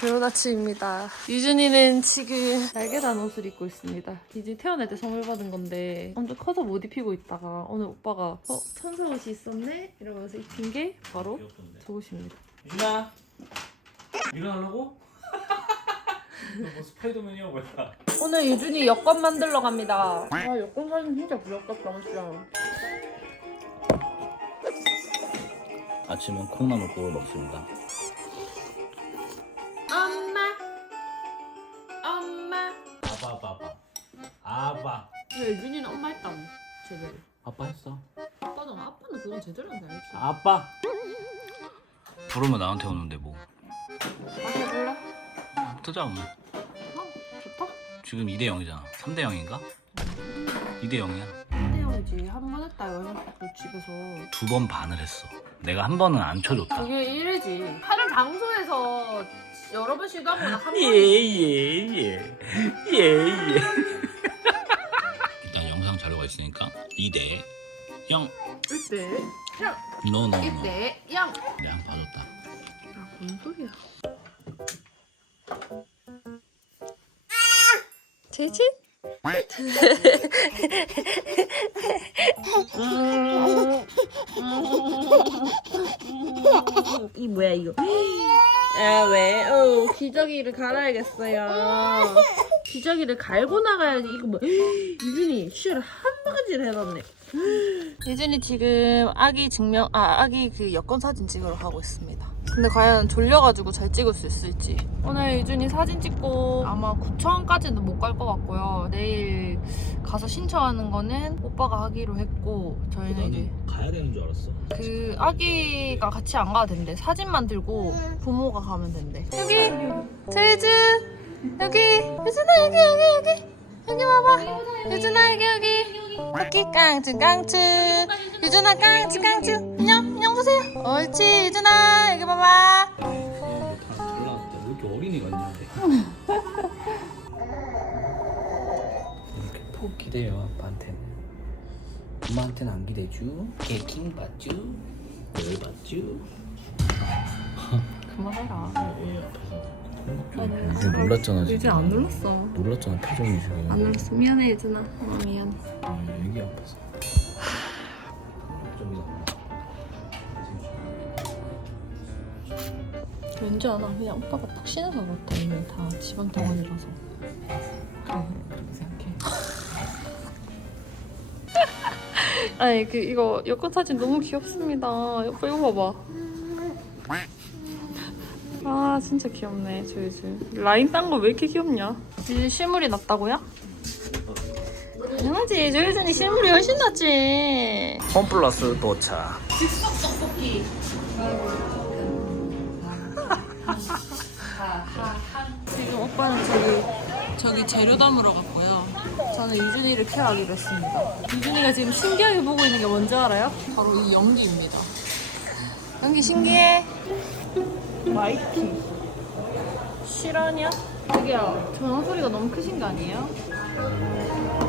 좋은 아침입니다. 유준이는 지금 날개단 옷을 입고 있습니다. 이제 태어날 때 선물 받은 건데 엄청 커서 못 입히고 있다가 오늘 오빠가 어 천사 옷이 있었네 이러면서 입힌 게 바로 귀엽던데. 저 옷입니다. 유진아 일어나려고? 너뭐 스파이더맨이야 뭐야? 오늘 유준이 여권 만들러 갑니다. 아 여권 사진 진짜 부럽겠다 진짜. 아침은 콩나물 국을 먹습니다. 왜 유준이는 엄마 했다고 제대로. 아빠 했어. 아빠잖아. 아빠는 그건 제대로 한다 알지? 아빠 부르면 나한테 오는데 뭐 다시 해볼래? 뜨자 오늘 어 좋다. 지금 2대 0이잖아 3대 0인가? 2대 0이야 해야지 한 번 했다 여행 그 집에서. 두 번 반을 했어 내가 한 번은 안 쳐줬다 그게 이래지. 다른 장소에서 여러 번 시도하거나 한 번. 예예예예예 일단 영상 있으니까 2대 0 이때 노노노 이때 양. 내가 한 빠졌다 아, 뭔 소리야? 제지? 이 뭐야 이거? 아 왜? 어 기저귀를 갈아야겠어요. 기저귀를 갈고 나가야지 이거 뭐? 유준이 시를 한 바가지를 해놨네. 예준이 지금 아기 증명 아 아기 그 여권 사진 찍으러 가고 있습니다. 근데 과연 졸려가지고 잘 찍을 수 있을지. 오늘 유준이 사진 찍고 아마 구청까지는 못 갈 것 같고요. 내일 가서 신청하는 거는 오빠가 하기로 했고 저희는 이제 가야 되는 줄 알았어 그 아기가 같이 안 가도 된대. 사진만 들고 부모가 가면 된대. 여기 제이즈 여기 유준아 여기 여기 여기. 여기 봐봐. 유준아 여기 여기. 여기 깡충 깡충 유준아 깡충 깡충 안녕 안녕 보세요. 옳지 유준아. 여기 봐봐. 다 달라졌다 왜 이렇게 어린이 같냐 이렇게 푹 기대요 아빠한테는. 엄마한테는 안 기대주 개킹 받주 열 받주 그만해라. 애 앞에서 이제 놀랐잖아 지금. 유준 안 눌렀어. 놀랐잖아 표정이 지금. 안 눌렀어. 미안해 유준아. 어 미안해. 애기 앞에서 왠지 알아. 그냥 오빠가 딱 신어서 그렇다 아니면 다 집안 덩어리라서. 그래 그렇게 생각해. 아니 그 이거 여권 사진 너무 귀엽습니다. 오빠 이거 봐봐 아 진짜 귀엽네 집 라인 딴 거 왜 이렇게 귀엽냐 이 실물이 낫다고요? 당연하지 집이 실물이 훨씬 낫지 홈플러스 도착 즉석 떡볶이 지금 오빠는 저기 저기 재료 담으러 갔고요. 저는 유준이를 케어하기로 했습니다. 유준이가 지금 신기하게 보고 있는 게 뭔지 알아요? 바로 이 연기입니다. 연기 신기해. 마이키. 실화냐? 자기야, 전화 소리가 너무 크신 거 아니에요?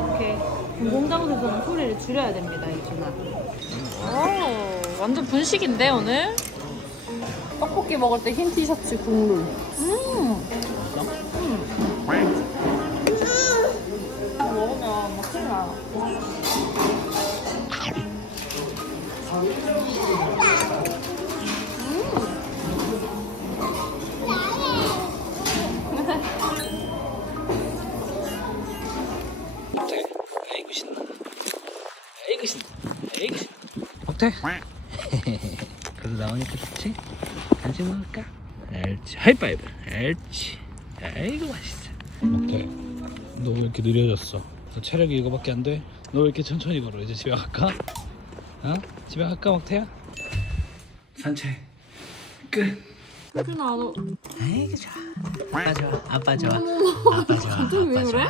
이렇게 공공장소에서는 소리를 줄여야 됩니다, 유준아. 오, 완전 분식인데 오늘? 떡볶이 먹을 때 흰 티셔츠 국룰. 음. 음. 먹으면 막 큰일 나. 어때? 그래도 나오니까 좋지? 간식 먹을까? 알지 하이파이브 알지 아이고 맛있어 어때? 너 왜 이렇게 느려졌어? 너 체력이 이거밖에 안 돼? 너 왜 이렇게 천천히 걸어? 이제 집에 갈까? 어? 집에 갈까 먹태야? 산책 끝 유준아, 너 아이고 좋아 아빠 좋아 아빠 좋아 아빠 좋아 아빠 그래?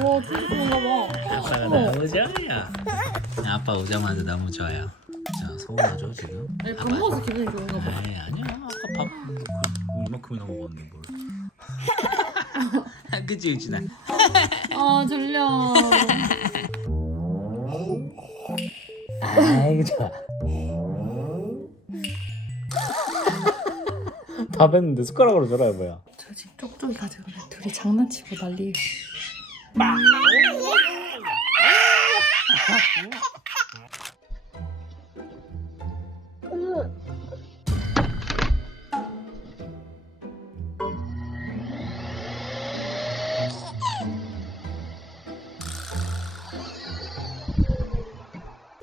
와, 진짜 그런가 봐. 아빠가 너무 좋아요. 아빠 오자마자 너무 좋아요. 자, 서운하죠 지금? 아니, 밥 먹어서 기분이 좋은가 봐. 아이 아니야. 아까 밥 그- 이만큼이나 먹었는데 뭘? 그치 유진아. 아, 졸려. 아이고 좋아. 다 뱉는데 숟가락으로 절어야 뭐야? 저집 쪽쪽이 가지고 둘이 장난치고 난리.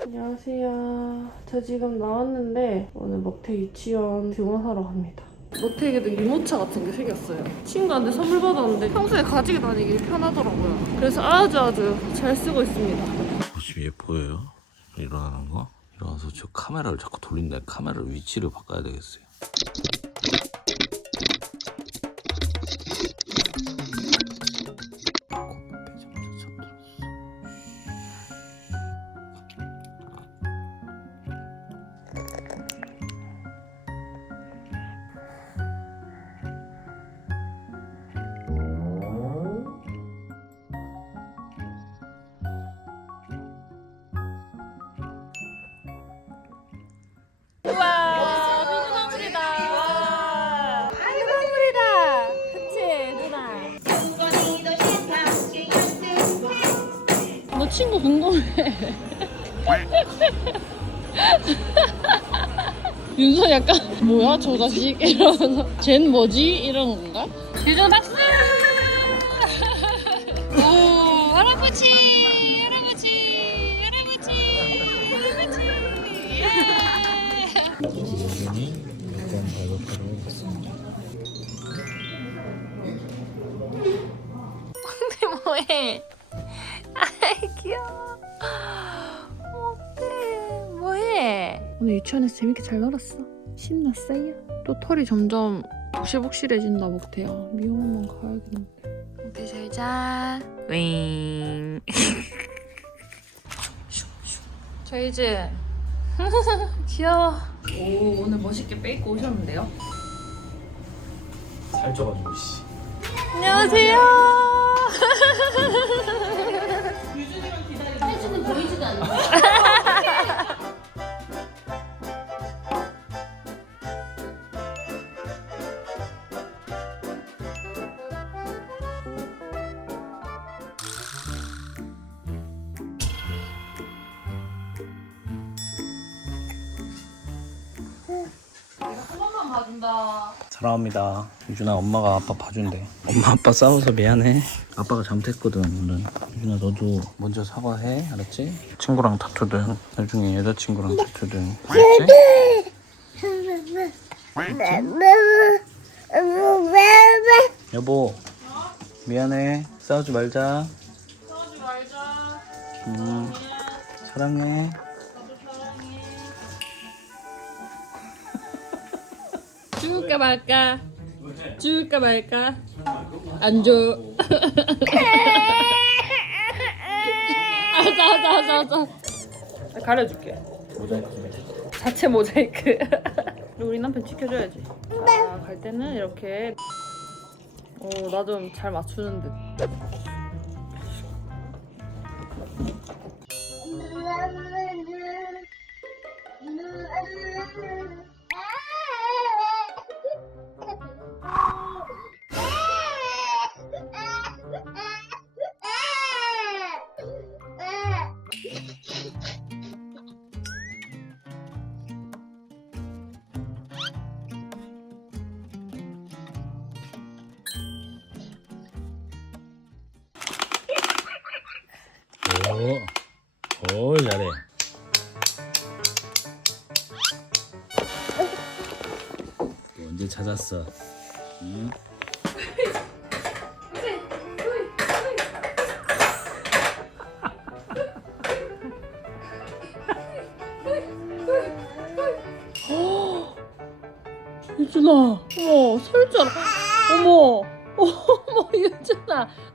안녕하세요. 저 지금 나왔는데 오늘 먹태 유치원 등원하러 갑니다. 먹태에게도 유모차 같은 게 생겼어요. 친구한테 선물 받았는데 평소에 가지고 다니기 편하더라고요. 그래서 아주 아주 잘 쓰고 있습니다. 지금 예뻐요? 일어나는 거? 일어나서 저 카메라를 자꾸 돌린다. 카메라 위치를 바꿔야 되겠어요. 친구 궁금해. 윤서 약간 뭐야 저 자식 이러면서 쟨 뭐지 이런 건가? 유전 박수! 오 할아버지 할아버지 할아버지 할아버지 예. 여권 발급하러 왔습니다. 근데 뭐해? 아이 귀여워. 어때? 뭐해? 오늘 유치원에서 재밌게 잘 놀았어. 신났어요? 또 털이 점점 복실복실해진다 목태야. 미용원만 가야겠는데. 목태 잘 자. 윙. 저 이제 귀여워. 오 오늘 멋있게 빼입고 오셨는데요? 살쪄가지고 씨. 안녕하세요. 한 번만 봐준다. 사랑합니다. 유준아 엄마가 아빠 봐준대. 엄마 아빠 싸워서 미안해. 아빠가 잘못했거든 오늘. 유준아 너도 먼저 사과해 알았지? 친구랑 다투든 나중에 여자친구랑 다투든 알았지? 여보 미안해 싸우지 말자. 싸우지 말자. 음 사랑해. 줄까 말까? 줄까 말까? 안 줘. 알았어, 알았어, 알았어, 알았어. 가려줄게. 모자이크. 자체 모자이크. 우리 남편 지켜줘야지. 아, 갈 때는 이렇게. 오, 나좀 잘 맞추는 듯. 오, 오 잘해. 언제 찾았어? 응? 유준아,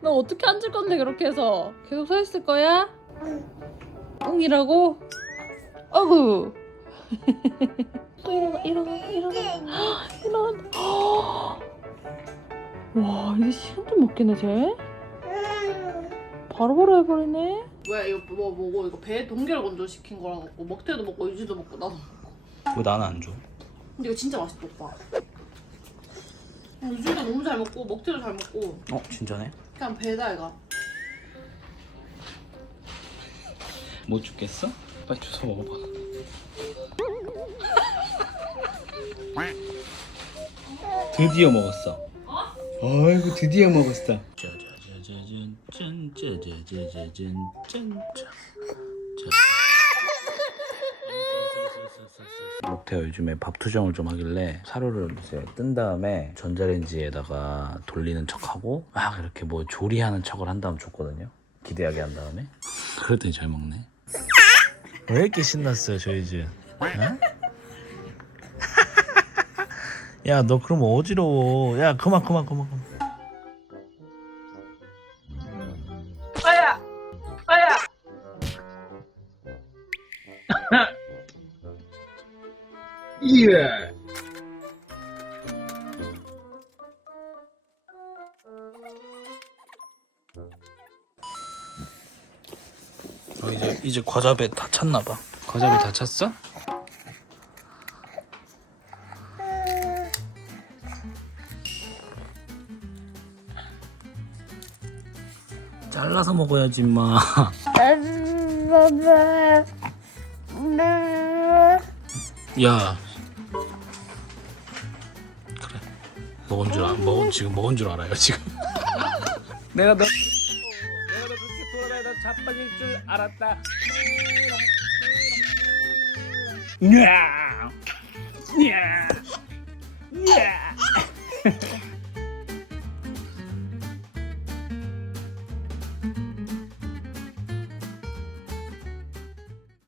너 어떻게 앉을 건데 그렇게 해서 계속 서 있을 거야? 응. 응이라고? 어구. 또 일어나, 일어나, 일어나, 일어나. 와, 이제 시간 좀 먹겠네, 쟤. 바로바로 해버리네. 왜 이거 뭐 먹고 이거 배 동결 건조 시킨 거랑 먹고 먹태도 먹고 유지도 먹고 나도 먹고. 왜 나는 안 줘? 근데 이거 진짜 맛있다 오빠 유준이가 너무 잘 먹고 먹태도 잘 먹고 어 진짜네? 그냥 배다 이가. 못 죽겠어? 빨리 주워 먹어봐. 드디어 먹었어. 어이구 드디어 먹었어. 짜자자자잔 짠짜자자자잔 짠짜. 록태가 요즘에 밥 투정을 좀 하길래 사료를 이제 뜬 다음에 전자레인지에다가 돌리는 척하고 막 이렇게 뭐 조리하는 척을 한 다음 줬거든요. 기대하게 한 다음에. 그랬더니 잘 먹네. 왜 이렇게 신났어요, 저희 집? 야, 너 그럼 어지러워. 야, 그만, 그만, 그만, 그만. 예. 어, 이제 이제 과자배 다 찼나 봐. 과자배 다 찼어? 잘라서 먹어야지 임마. 야. 먹은 줄 알, 먹은 지금 먹은 줄 알아요 지금. 내가 너 내가 너 그렇게 돌아다니다 자빠질 줄 알았다. 야. 야. 야.